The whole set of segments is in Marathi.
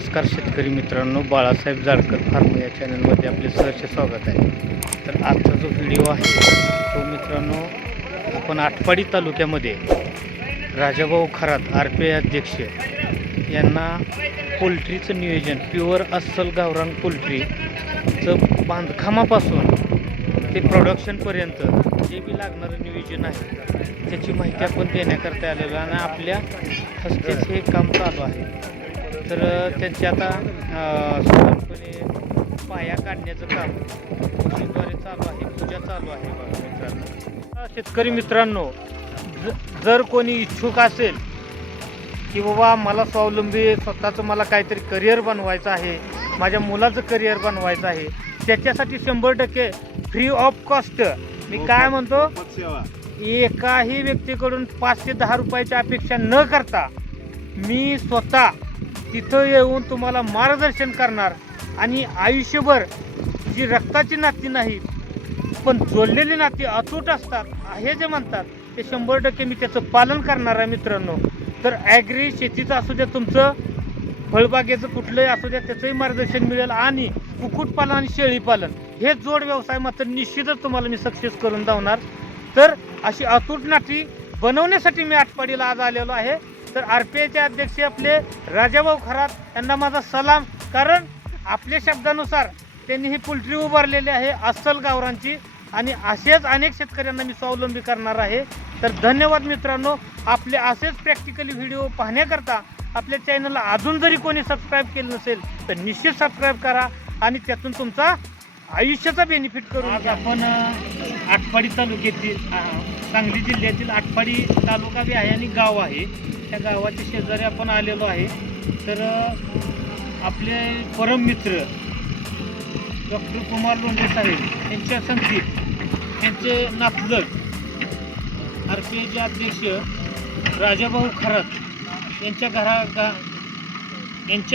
नमस्कार शेतकरी मित्रांनो, बाळासाहेब जाडकर फार्म या चॅनलमध्ये आपले सहर्ष स्वागत आहे. तर आजचा जो व्हिडिओ आहे तो मित्रांनो, आपण आटपाडी तालुक्यामध्ये राजाभाऊ खरात RPI अध्यक्ष यांना पोल्ट्रीचं नियोजन, प्युअर अस्सल गावरान पोल्ट्रीचं बांधकामापासून ते प्रोडक्शनपर्यंत जे बी लागणारं नियोजन आहे त्याची माहिती आपण देण्याकरता आलेलो आणि आपल्या हस्तेच हे काम चालू आहे. तर त्यांची आता साधारणपणे पाया काढण्याचं काम मशीनद्वारे चालू आहे, पूजा चालू आहे. बघा मित्रांनो, शेतकरी मित्रांनो, जर कोणी इच्छुक असेल की बाबा मला स्वावलंबी स्वतःचं मला काहीतरी करिअर बनवायचं आहे, माझ्या मुलाचं करिअर बनवायचं आहे, त्याच्यासाठी 100% फ्री ऑफ कॉस्ट मी काय म्हणतो, एकाही व्यक्तीकडून 5 ते 10 रुपयाची अपेक्षा न करता मी स्वतः तिथं येऊन तुम्हाला मार्गदर्शन करणार आणि आयुष्यभर जी रक्ताची नाती नाही पण जोडलेली नाती अतूट असतात हे जे म्हणतात ते 100% मी त्याचं पालन करणार आहे मित्रांनो. तर ॲग्री शेतीचं असू द्या, तुमचं फळबागेचं कुठलंही असू द्या, त्याचंही मार्गदर्शन मिळेल आणि कुक्कुटपालन आणि शेळीपालन हे जोड व्यवसाय मात्र निश्चितच तुम्हाला मी सक्सेस करून दावणार. तर अशी अतूट नाती बनवण्यासाठी मी आटपाडीला आज आलेलो आहे. तर RPIचे अध्यक्ष आपले राजाभाऊ खरात यांना माझा सलाम, कारण आपल्या शब्दानुसार त्यांनी ही पोल्ट्री उभारलेली आहे अस्सल गावरांची आणि असेच अनेक शेतकऱ्यांना मी स्वावलंबी करणार आहे. तर धन्यवाद मित्रांनो. आपले असेच प्रॅक्टिकली व्हिडिओ पाहण्याकरता आपल्या चॅनलला अजून जरी कोणी सबस्क्राईब केलं नसेल तर निश्चित सबस्क्राईब करा आणि त्यातून तुमचा आयुष्याचा बेनिफिट करून. आज आपण आटपाडी तालुक्यातील, सांगली जिल्ह्यातील आटपाडी तालुका बी आहे आणि गाव आहे, त्या गावाच्या शेजारी आपण आलेलो आहे. तर आपले परम मित्र डॉक्टर कुमार लोंढे साहेब यांच्या संगतीत यांचे नातलग RPIचे अध्यक्ष राजाभाऊ खरात यांच्या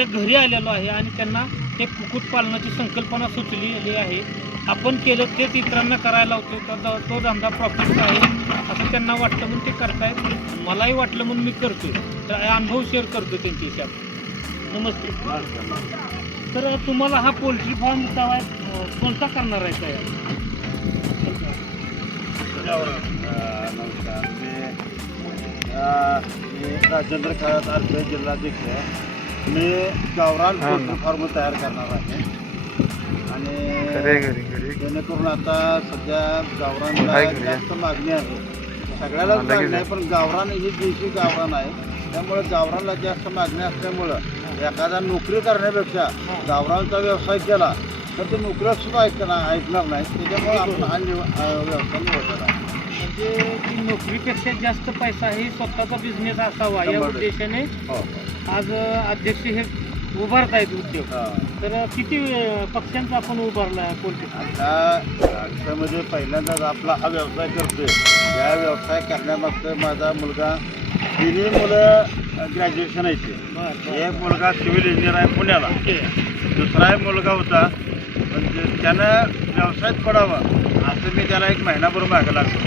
घरी आलेलो आहे आणि त्यांना हे कुक्कुटपालनाची संकल्पना सुचलेली आहे. आपण केलं तेच इतरांना करायला होतो, तर तो धंदा प्रॉफिट आहे असं त्यांना वाटलं म्हणून ते करतायत. मलाही वाटलं म्हणून मी करतो, तर अनुभव शेअर करतो त्यांच्याशी. नमस्ते. तर तुम्हाला हा पोल्ट्री फार्म कोणता करणार आहे काय? नमस्कार, मी राजेंद्र खरात RPI जिल्हाध्यक्ष. मी गावरान पोल्ट्री फार्म तयार करणार आहे आणि जेणेकरून आता सध्या गावरानला जास्त मागणी आहे, सगळ्यालाच मागणी आहे, पण गावरान ही देशी गावरान आहे, त्यामुळे गावरानला जास्त मागणी असल्यामुळं एखादा नोकरी करण्यापेक्षा गावरानचा व्यवसाय केला तर ते नोकऱ्या सुद्धा ऐकणार नाही, त्याच्यामुळे आपण हा व्यवसाय निवडला आहे. म्हणजे ती नोकरीपेक्षा जास्त पैसा हे स्वतःचा बिझनेस असावा या उद्देशाने आज अध्यक्ष हे उभारत आहेत उद्योग. तर किती पक्षांचा आपण उभारला पोल्ट्री? आता मध्ये पहिल्यांदाच आपला हा व्यवसाय करतोय. या व्यवसाय करण्यामागचं माझा मुलगा, तिन्ही मुलं ग्रॅज्युएशन आहे. एक मुलगा सिव्हिल इंजिनियर आहे पुण्याला, दुसरा एक मुलगा होता म्हणजे त्यानं व्यवसायात पडावं असं मी त्याला 1 महिनाभर मागं लागलो,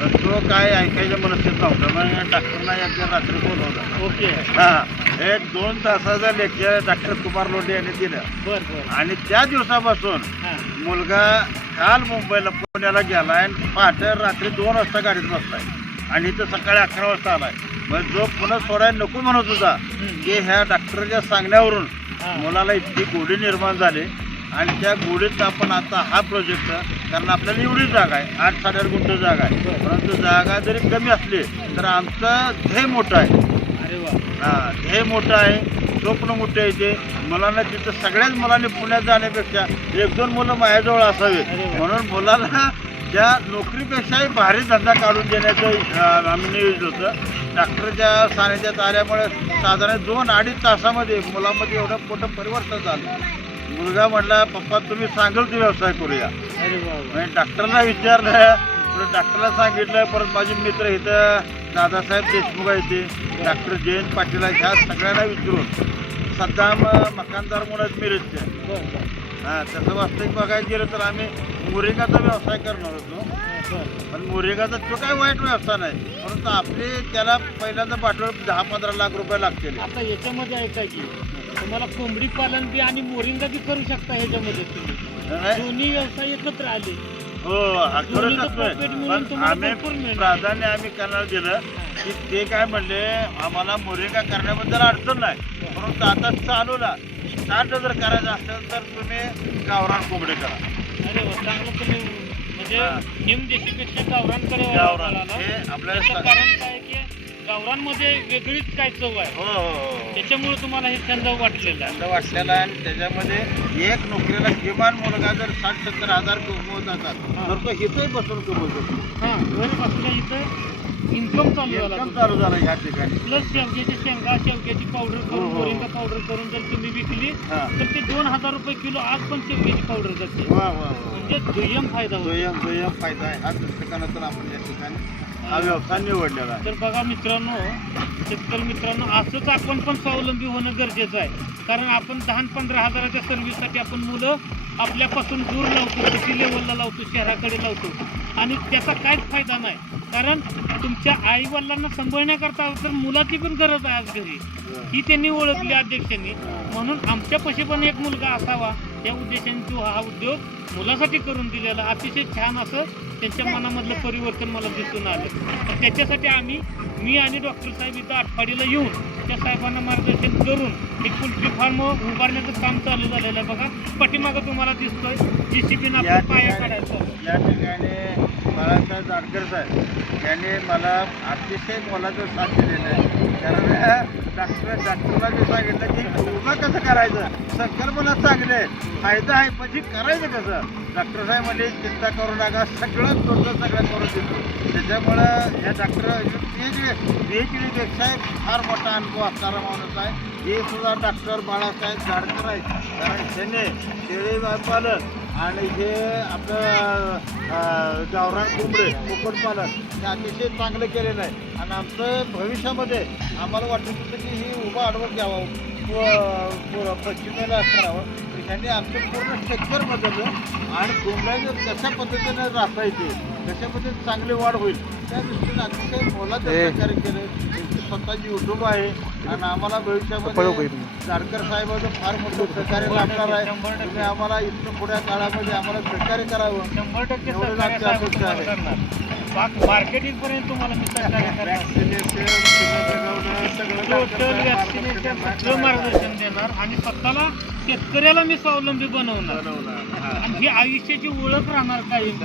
तर तो काय ऐकायच्या मनस्थित नव्हतं. मग डॉक्टरना एकदा रात्री बोलवलं. ओके. हां, 1-2 तासाचं लेक्चर डॉक्टर कुमार लोंढे यांनी दिलं आणि त्या दिवसापासून मुलगा काल मुंबईला पुण्याला गेला आणि पहाटे रात्री 2 वाजता गाडीत बसलाय आणि इथं सकाळी 11 वाजता आलाय. मग जो पुन्हा सोडायला नको म्हणत होता की ह्या डॉक्टरच्या सांगण्यावरून मुलाला इतकी गोडी निर्माण झाली आणि त्या गोडीत आपण आता हा प्रोजेक्ट, कारण आपल्याला एवढी जागा आहे, 8-8.5 गुंठ जागा आहे, परंतु जागा जरी कमी असली तर आमचं ध्येय मोठं आहे. अरे वा. हां, ध्येय मोठं आहे, स्वप्न मोठं आहे. ते मुलांना तिथं सगळ्याच मुलांनी पुण्यात जाण्यापेक्षा 1-2 मुलं माझ्याजवळ असावेत म्हणून मुलाला त्या नोकरीपेक्षाही भारी धंदा काढून देण्याचं आम्ही नियोजित होतं. डॉक्टरच्या सानिध्यात आल्यामुळे साधारण 2-2.5 तासामध्ये मुलामध्ये एवढं मोठं परिवर्तन झालं. मुलगा म्हटला, पप्पा तुम्ही सांगाल ते व्यवसाय करूया. म्हणजे डॉक्टरला विचारलं, डॉक्टरला सांगितलं. परत माझे मित्र इथं दादासाहेब देशमुख आहे, ते डॉक्टर जयंत पाटील आहे, ह्या सगळ्यांना विचारून सद्दाम मकानदार म्हणून मिरजचे. हां, तसं वास्तविक बघायला गेलं तर आम्ही मुरिगाचा व्यवसाय करणार होतो, पण मुरिगाचा तो काय वाईट व्यवसाय नाही, परंतु आपले त्याला पहिल्यांदा पाठवलं 10-15 लाख रुपये लागतील. आता याच्यामध्ये आहे काय की तुम्हाला कोंबडी पालन बी आणि मोरिंगा बी करू शकता ह्याच्यामध्ये तुम्ही. दोन्ही व्यवसाय एकत्र आले. हो खरंच असतोय. पण आम्ही प्राधान्य करण्याला दिलं की ते काय म्हणले आम्हाला मोरिंगा करण्याबद्दल अडचण नाही, परंतु आता चालूला स्टार्ट जर करायचं असेल तर तुम्ही गावरान कोंबडी करा. अरे वा, चांगलं तुम्ही म्हणजे निमदेशीपेक्षा गावरानकडे गावरान वळाला. हे त्याचं आपल्याला कारण काय की गावरानमध्ये वेगळीच काय चव आहे. हो हो त्याच्यामुळे तुम्हाला हे छंद वाटलेला आहे. छंद वाटलेला आहे. आणि त्याच्यामध्ये एक नोकरीला किमान मुलगा जर 60-70 हजार कमवत असाल तर तो इथंही बसून कमवतो. हां, घर बसल्या इथं इन्कम चालू झाला. एकदम चालू झाला ह्या ठिकाणी. प्लस शेवग्याची शेंगा, शेवग्याची पावडर करून, हो. मोरिंगा पावडर करून जर तुम्ही विकली हा. तर ते 2000 रुपये किलो आज पण शेवग्याची पावडर जाते. वा वा वा. म्हणजे दुय्यम फायदा होतो. दुय्यम फायदा आहे. हा दृष्टिकोनातून आपण या ठिकाणी हा व्यवसाय निवडलेला आहे. तर बघा मित्रांनो, शेतकरी मित्रांनो, असंच आपण पण स्वावलंबी होणं गरजेचं आहे. कारण आपण 10-15 हजाराच्या सर्व्हिससाठी आपण मुलं आपल्यापासून दूर लावतो, सिटी लेवलला लावतो, शहराकडे लावतो आणि त्याचा काहीच फायदा नाही. कारण तुमच्या आई वडिलांना सांभाळण्याकरता तर मुलाची पण गरज आहे आज घरी, ही त्यांनी ओळखली अध्यक्षांनी. म्हणून आमच्यापाशी पण एक मुलगा असावा या उद्देशाने तो हा उद्योग मुलासाठी करून दिलेला अतिशय छान असं त्यांच्या मनामधलं परिवर्तन मला दिसून आलं. तर त्याच्यासाठी मी आणि डॉक्टर साहेब इथं आटपाडीला येऊन त्या साहेबांना मार्गदर्शन करून एक पोल्ट्री फार्म उभारण्याचं काम चालू झालेलं आहे. बघा पाठीमागं तुम्हाला दिसतोय JCB या आपण पाया काढायचा. या ठिकाणी बाळासाहेब जाडकर साहेब यांनी मला अतिशय मोलाचं साथ दिलेलं आहे. कारण डॉक्टरला जे सांगितलं की योगा कसं करायचं, संकल्पना चांगली आहे, फायदा आहे, पण करायचं कसं. डॉक्टर साहेब म्हणजे चिंता करू नका, सगळं टोटल सगळं करून देतो. त्याच्यामुळं या डॉक्टर PhD फार मोठा अनुभव असणारा माणूस आहे. हे सुद्धा डॉक्टर बाळासाहेब जाडकर आहेत. कारण त्याने शेळी पालन आणि हे आपलं गावरान कोंबडे कुक्कुटपालन हे अतिशय चांगलं केलेलं आहे. आणि आमचं भविष्यामध्ये आम्हाला वाटत होतं की हे उभं आडवं घ्यावं, पश्चिमेला करावं. तर ह्यांनी आमचं पूर्ण स्ट्रक्चर बदललं आणि कोंबड्याचं कशा पद्धतीने राखायचे, कशा पद्धतीने चांगली वाढ होईल त्या दृष्टीने अतिशय मोलाचं सहकार्य केलं. स्वतःची युट्यूब आहे आणि आम्हाला भविष्यामध्ये जाडकर साहेबांचं फार मोठं सहकार्य लाभणार आहे. तुम्ही आम्हाला इथून पुढ्या काळामध्ये आम्हाला सहकार्य करावं 100% एवढंच आमची अपेक्षा आहे. मार्केटिंग पर्यंत तुम्हाला मी सहकार्य करणार. सगळं मार्गदर्शन देणार आणि स्वतःला शेतकऱ्याला मी स्वावलंबी बनवणार आणि ही आयुष्याची ओळख राहणार कायम.